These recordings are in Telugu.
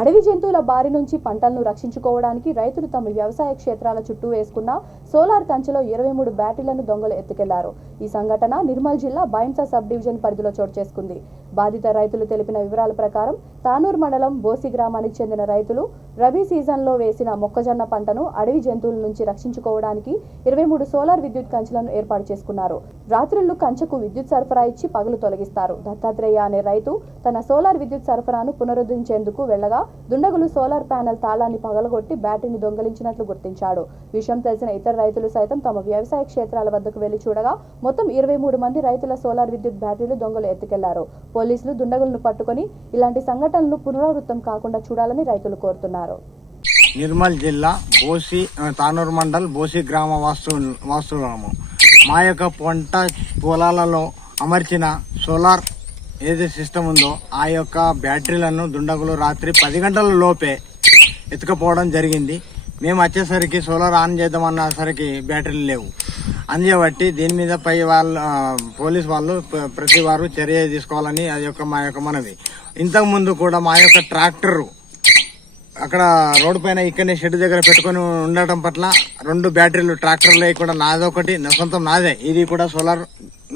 అడవి జంతువుల బారి నుంచి పంటలను రక్షించుకోవడానికి రైతులు తమ వ్యవసాయ క్షేత్రాల చుట్టూ వేసుకున్న సోలార్ కంచెలో 23 బ్యాటరీలను దొంగలు ఎత్తుకెళ్లారు. ఈ సంఘటన నిర్మల్ జిల్లా బైంసా సబ్ డివిజన్ పరిధిలో చోటు చేసుకుంది. బాధిత రైతులు తెలిపిన వివరాల ప్రకారం తానూర్ మండలం బోసి గ్రామానికి చెందిన రైతులు రబీ సీజన్లో వేసిన మొక్కజొన్న పంటను అడవి జంతువుల నుంచి రక్షించుకోవడానికి 23 సోలార్ విద్యుత్ కంచెలను ఏర్పాటు చేసుకున్నారు. రాత్రుళ్లు కంచెకు విద్యుత్ సరఫరా ఇచ్చి పగలు తొలగిస్తారు. దత్తాత్రేయ అనే రైతు తన సోలార్ విద్యుత్ సరఫరాను పునరుద్ధరించేందుకు వెళ్లగా దుండగులు సోలార్ ప్యానెల్ తాళాన్ని పగలగొట్టి బ్యాటరీని దొంగిలించినట్లు గుర్తించాడు. విషయం తెలిసిన ఇతర రైతులు సైతం తమ వ్యవసాయ క్షేత్రాల వద్దకు వెళ్లి చూడగా మొత్తం 23 మంది రైతుల సోలార్ విద్యుత్ బ్యాటరీలు దొంగలు ఎత్తుకెళ్లారు. పోలీసులు దుండగులను పట్టుకొని ఇలాంటి సంఘటనలు పునరావృతం కాకుండా చూడాలని రైతులు కోరుతున్నారు. నిర్మల్ జిల్లా బోసి తానూర్ మండల్ బోసి గ్రామ వాస్తులము మా యొక్క పంట పొలాలలో అమర్చిన సోలార్ ఏది సిస్టమ్ ఉందో ఆ యొక్క బ్యాటరీలను దుండగులు రాత్రి 10 గంటల లోపే ఎత్తుకపోవడం జరిగింది. మేము వచ్చేసరికి సోలార్ ఆన్ చేద్దామన్నసరికి బ్యాటరీలు లేవు. అందుబట్టి దీని మీద పై పోలీస్ వాళ్ళు ప్రతి వారు చర్య తీసుకోవాలని అది మా యొక్క మనవి. ఇంతకు ముందు కూడా మా యొక్క ట్రాక్టర్ అక్కడ రోడ్డు పైన ఇక్కడనే షెడ్ దగ్గర పెట్టుకుని ఉండటం పట్ల 2 బ్యాటరీలు ట్రాక్టర్లే కూడా నాదొకటి సొంతం నాదే, ఇది కూడా సోలార్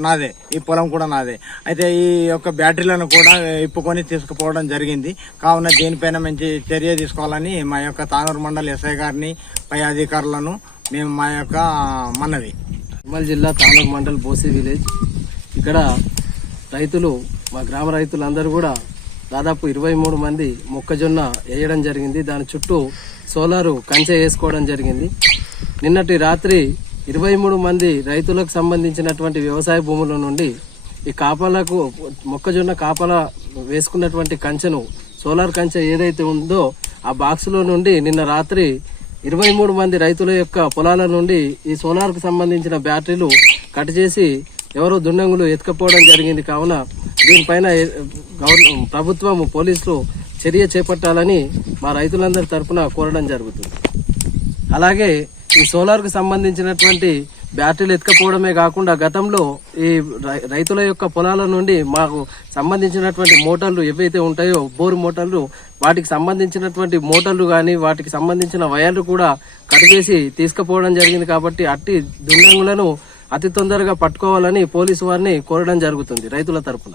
నాదే, ఈ పొలం కూడా నాదే. అయితే ఈ యొక్క బ్యాటరీలను కూడా ఇప్పుకొని తీసుకుపోవడం జరిగింది. కావున దీనిపైన మంచి చర్య తీసుకోవాలని మా యొక్క తానూరు మండల్ ఎస్ఐ గారిని పై అధికారులను మేము మా యొక్క మనవి. నిర్మల్ జిల్లా తానూరు మండల్ బోసి విలేజ్. ఇక్కడ రైతులు మా గ్రామ రైతులందరూ కూడా దాదాపు 23 మంది మొక్కజొన్న వేయడం జరిగింది. దాని చుట్టూ సోలారు కంచె వేసుకోవడం జరిగింది. నిన్నటి రాత్రి 23 మంది రైతులకు సంబంధించినటువంటి వ్యవసాయ భూముల నుండి ఈ కాపలకు మొక్కజొన్న కాపల వేసుకున్నటువంటి కంచెను సోలార్ కంచె ఏదైతే ఉందో ఆ బాక్సులో నుండి నిన్న రాత్రి 23 మంది రైతుల యొక్క పొలాల నుండి ఈ సోలార్కు సంబంధించిన బ్యాటరీలు కట్ చేసి ఎవరో దుండంగులు ఎత్తుకపోవడం జరిగింది. కావున దీనిపైన ప్రభుత్వం పోలీసులు చర్య చేపట్టాలని మా రైతులందరి తరఫున కోరడం జరుగుతుంది. అలాగే ఈ సోలార్కు సంబంధించినటువంటి బ్యాటరీలు ఎత్తుకపోవడమే కాకుండా గతంలో ఈ రైతుల యొక్క పొలాల నుండి మాకు సంబంధించినటువంటి మోటార్లు ఏవైతే ఉంటాయో బోరు మోటార్లు, వాటికి సంబంధించినటువంటి మోటార్లు కానీ వాటికి సంబంధించిన వైర్లు కూడా కట్ చేసి తీసుకుపోవడం జరిగింది. కాబట్టి అట్టి దుండంగులను అతి తొందరగా పట్టుకోవాలని పోలీసు వారిని కోరడం జరుగుతుంది రైతుల తరఫున.